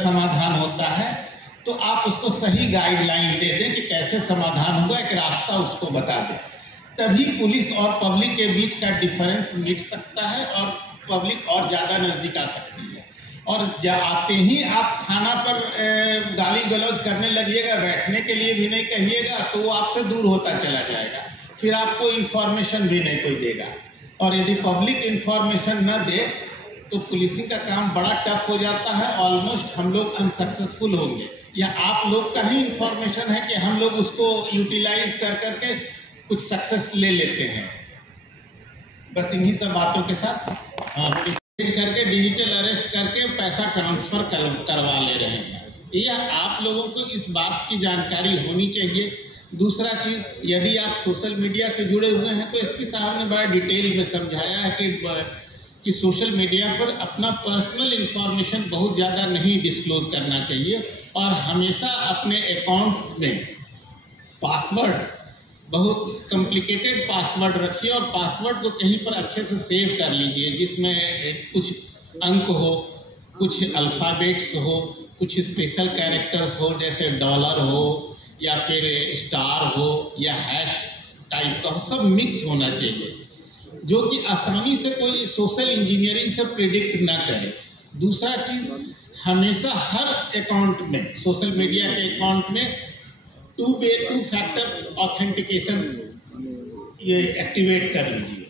समाधान होता है तो आप उसको सही गाइडलाइन दे दें कि कैसे समाधान होगा, एक रास्ता उसको बता दें, तभी पुलिस और पब्लिक के बीच का डिफरेंस मिट सकता है और पब्लिक और ज़्यादा नज़दीक आ सकती है। और आते ही आप थाना पर गाली गलौज करने लगिएगा, बैठने के लिए भी नहीं कहिएगा, तो वो आपसे दूर होता चला जाएगा, फिर आपको इन्फॉर्मेशन भी नहीं कोई देगा। और यदि पब्लिक इन्फॉर्मेशन न दे तो पुलिसिंग का काम बड़ा टफ हो जाता है, ऑलमोस्ट हम लोग अनसक्सेसफुल होंगे। या आप लोग का ही इन्फॉर्मेशन है कि हम लोग उसको यूटिलाइज कर करके कुछ सक्सेस ले लेते हैं। बस इन्हीं सब बातों के साथ करके डिजिटल अरेस्ट करके पैसा ट्रांसफर करवा ले रहे हैं। यह आप लोगों को इस बात की जानकारी होनी चाहिए। दूसरा चीज़, यदि आप सोशल मीडिया से जुड़े हुए हैं तो एसपी साहब ने बड़ा डिटेल में समझाया है कि सोशल मीडिया पर अपना पर्सनल इंफॉर्मेशन बहुत ज़्यादा नहीं डिस्क्लोज करना चाहिए और हमेशा अपने अकाउंट में पासवर्ड, बहुत कॉम्प्लिकेटेड पासवर्ड रखिए और पासवर्ड को कहीं पर अच्छे से सेव कर लीजिए, जिसमें कुछ अंक हो, कुछ अल्फ़ाबेट्स हो, कुछ स्पेशल कैरेक्टर्स हो, जैसे डॉलर हो या फिर स्टार हो या हैश टाइप का, सब मिक्स होना चाहिए, जो कि आसानी से कोई सोशल इंजीनियरिंग से प्रिडिक्ट ना करे। दूसरा चीज़, हमेशा हर अकाउंट में, सोशल मीडिया के अकाउंट में 2 फैक्टर ऑथेंटिकेशन ये एक्टिवेट कर लीजिए।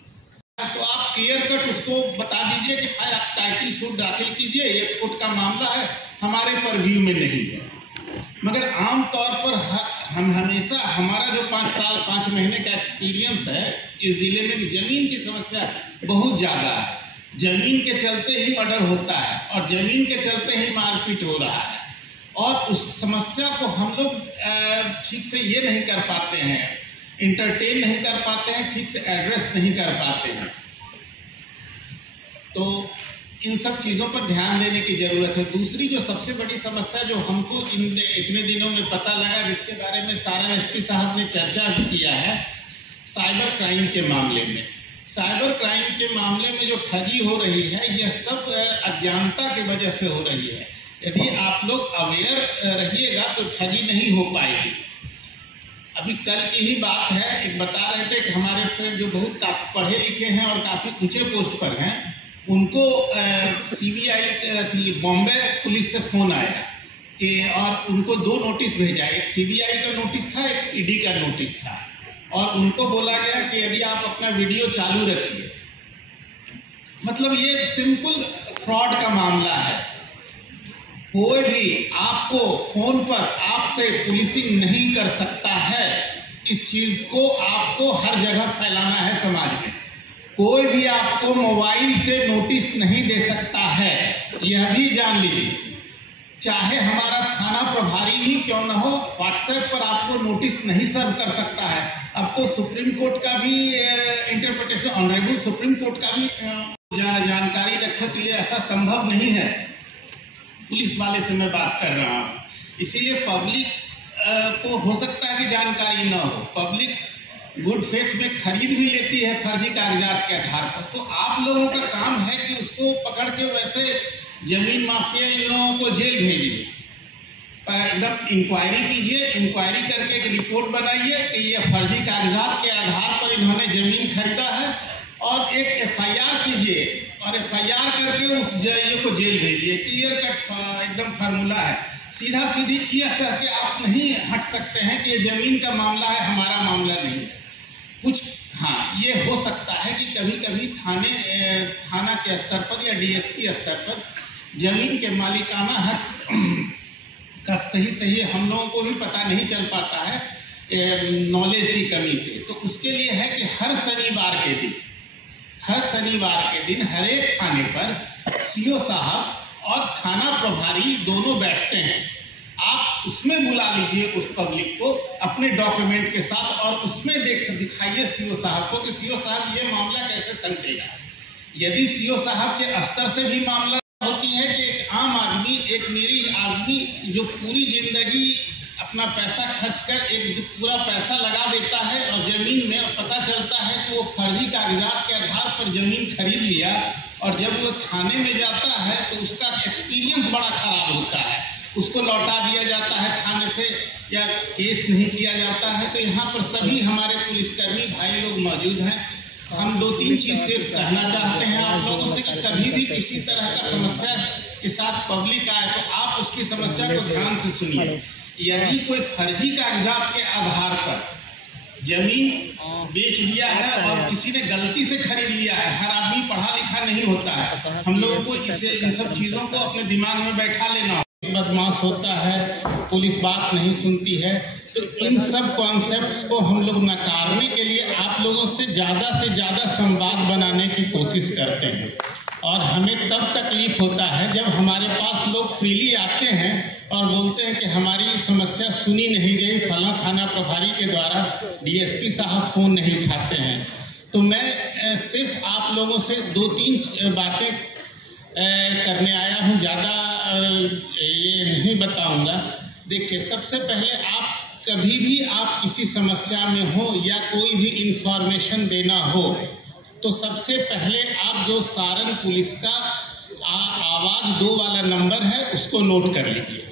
तो आप क्लियर कट उसको बता दीजिए कि भाई आप टाइटल सूट दाखिल कीजिए, ये कोर्ट का मामला है, हमारे परव्यू में नहीं है। मगर आम तौर पर हम हमेशा, हमारा जो 5 महीने का एक्सपीरियंस है इस जिले में, ज़मीन की समस्या बहुत ज़्यादा है। ज़मीन के चलते ही मर्डर होता है और ज़मीन के चलते ही मारपीट हो रहा है, और उस समस्या को हम लोग ठीक से ये नहीं कर पाते हैं, इंटरटेन नहीं कर पाते हैं, ठीक से एड्रेस नहीं कर पाते हैं। तो इन सब चीज़ों पर ध्यान देने की ज़रूरत है। दूसरी जो सबसे बड़ी समस्या जो हमको इतने दिनों में पता लगा, जिसके बारे में सारा एसपी साहब ने चर्चा भी किया है, साइबर क्राइम के मामले में। साइबर क्राइम के मामले में जो ठगी हो रही है, यह सब अज्ञानता की वजह से हो रही है। यदि आप लोग अवेयर रहिएगा तो ठगी नहीं हो पाएगी। अभी कल की ही बात है, एक बता रहे थे कि हमारे फ्रेंड जो बहुत काफ़ी पढ़े लिखे हैं और काफ़ी ऊंचे पोस्ट पर हैं, उनको सीबीआई बॉम्बे पुलिस से फ़ोन आया कि, और उनको 2 नोटिस भेजा, एक सीबीआई का नोटिस था, एक ईडी का नोटिस था, और उनको बोला गया कि यदि आप अपना वीडियो चालू रखिए। मतलब ये सिंपल फ्रॉड का मामला है। कोई भी आपको फोन पर आपसे पुलिसिंग नहीं कर सकता है। इस चीज को आपको हर जगह फैलाना है समाज में। कोई भी आपको मोबाइल से नोटिस नहीं दे सकता है, यह भी जान लीजिए। चाहे हमारा थाना प्रभारी ही क्यों न हो, व्हाट्सएप पर आपको नोटिस नहीं सर्व कर सकता है। अब तो सुप्रीम कोर्ट का भी इंटरप्रिटेशन, ऑनरेबल सुप्रीम कोर्ट का भी जानकारी रखे, तो ये ऐसा संभव नहीं है। पुलिस वाले से मैं बात कर रहा हूँ, इसीलिए पब्लिक को हो सकता है कि जानकारी न हो। पब्लिक गुड फेथ में खरीद भी लेती है फर्जी कागजात के आधार पर। तो आप लोगों का काम है कि उसको पकड़ के वैसे जमीन माफिया इन लोगों को जेल भेजिए, एकदम इंक्वायरी कीजिए, इंक्वायरी करके एक रिपोर्ट बनाइए कि ये फर्जी कागजात के आधार पर इन्होंने जमीन खरीदा है, और एक एफआईआर कीजिए और एफआईआर करके उस ये को जेल भेजिए। क्लियर कट एकदम फार्मूला है। सीधा सीधी यह कह के आप नहीं हट सकते हैं कि ये जमीन का मामला है, हमारा मामला नहीं है। कुछ हाँ, ये हो सकता है कि कभी कभी थाना के स्तर पर या डीएसपी स्तर पर जमीन के मालिकाना हक का सही हम लोगों को भी पता नहीं चल पाता है नॉलेज की कमी से। तो उसके लिए है कि हर शनिवार के दिन हर एक थाने पर सीओ साहब और थाना प्रभारी दोनों बैठते हैं। आप उसमें बुला लीजिए उस पब्लिक को अपने डॉक्यूमेंट के साथ, और उसमें दिखाइए सीओ साहब को कि सीओ साहब ये मामला कैसे संकेगा। यदि सीओ साहब के स्तर से भी मामला होती है कि एक आम आदमी, एक निरीह आदमी जो पूरी जिंदगी अपना पैसा खर्च कर एक पूरा पैसा लगा देता है और जमीन में पता चलता है कि वो फर्जी कागजात के आधार पर जमीन खरीद लिया, और जब वो थाने में जाता है तो उसका एक्सपीरियंस बड़ा खराब होता है। उसको लौटा दिया जाता है थाने से या केस नहीं किया जाता है। तो यहाँ पर सभी हमारे पुलिसकर्मी भाई लोग मौजूद हैं। हम 2-3 चीज़ सिर्फ कहना चाहते हैं आप लोगों से कि कभी भी किसी तरह का समस्या के साथ पब्लिक आए तो आप उसकी समस्या को ध्यान से सुनिए। यदि कोई फर्जी कागजात के आधार पर जमीन बेच दिया है और किसी ने गलती से खरीद लिया है, हर आदमी पढ़ा लिखा नहीं होता है, हम लोगों को इन सब चीज़ों को अपने दिमाग में बैठा लेना। बदमाश होता है, पुलिस बात नहीं सुनती है, तो इन सब कॉन्सेप्ट्स को हम लोग नकारने के लिए आप लोगों से ज़्यादा संवाद बनाने की कोशिश करते हैं। और हमें तब तकलीफ होता है जब हमारे पास लोग फ्रीली आते हैं और बोलते हैं कि हमारी समस्या सुनी नहीं गई, फलां थाना प्रभारी के द्वारा डीएसपी साहब फ़ोन नहीं उठाते हैं। तो मैं सिर्फ आप लोगों से 2-3 बातें करने आया हूँ, ज़्यादा ये नहीं बताऊँगा। देखिए, सबसे पहले आप कभी भी आप किसी समस्या में हो या कोई भी इंफॉर्मेशन देना हो तो सबसे पहले आप जो सारण पुलिस का आवाज़ 2 वाला नंबर है उसको नोट कर लीजिए।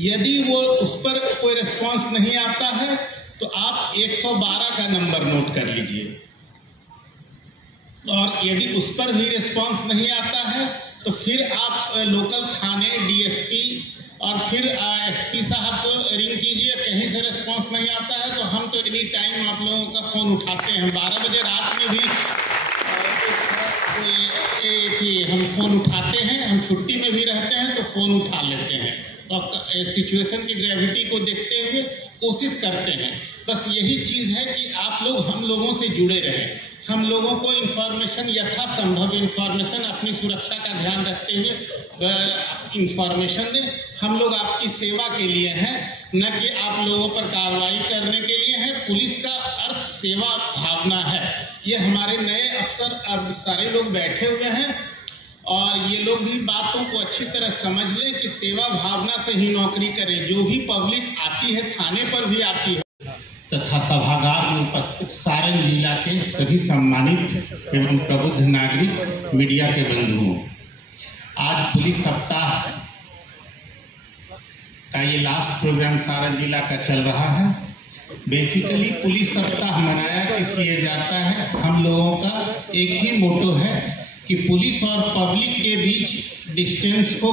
यदि वो उस पर कोई रिस्पांस नहीं आता है तो आप 112 का नंबर नोट कर लीजिए, और यदि उस पर भी रिस्पांस नहीं आता है तो फिर आप लोकल थाने डीएसपी और फिर एसपी साहब को रिंग कीजिए। कहीं से रिस्पांस नहीं आता है तो हम तो एनी टाइम आप लोगों का फ़ोन उठाते हैं। 12 बजे रात में भी हम फ़ोन उठाते हैं, हम छुट्टी में भी रहते हैं तो फ़ोन उठा लेते हैं और सिचुएशन की ग्रेविटी को देखते हुए कोशिश करते हैं। बस यही चीज़ है कि आप लोग हम लोगों से जुड़े रहें, हम लोगों को इन्फॉर्मेशन यथासंभव इन्फॉर्मेशन अपनी सुरक्षा का ध्यान रखते हुए इन्फॉर्मेशन दें। हम लोग आपकी सेवा के लिए हैं, न कि आप लोगों पर कार्रवाई करने के लिए हैं। पुलिस का अर्थ सेवा भावना है। ये हमारे नए अफसर अब सारे लोग बैठे हुए हैं और ये लोग भी बातों को अच्छी तरह समझ लें कि सेवा भावना से ही नौकरी करें। जो भी पब्लिक आती है, थाने पर भी आती है, तथा सभागार में उपस्थित सारण जिला के सभी सम्मानित एवं प्रबुद्ध नागरिक, मीडिया के बंधुओं, आज पुलिस सप्ताह का ये लास्ट प्रोग्राम सारण जिला का चल रहा है। बेसिकली पुलिस सप्ताह मनाया इसलिए जाता है, हम लोगों का एक ही मोटो है कि पुलिस और पब्लिक के बीच डिस्टेंस को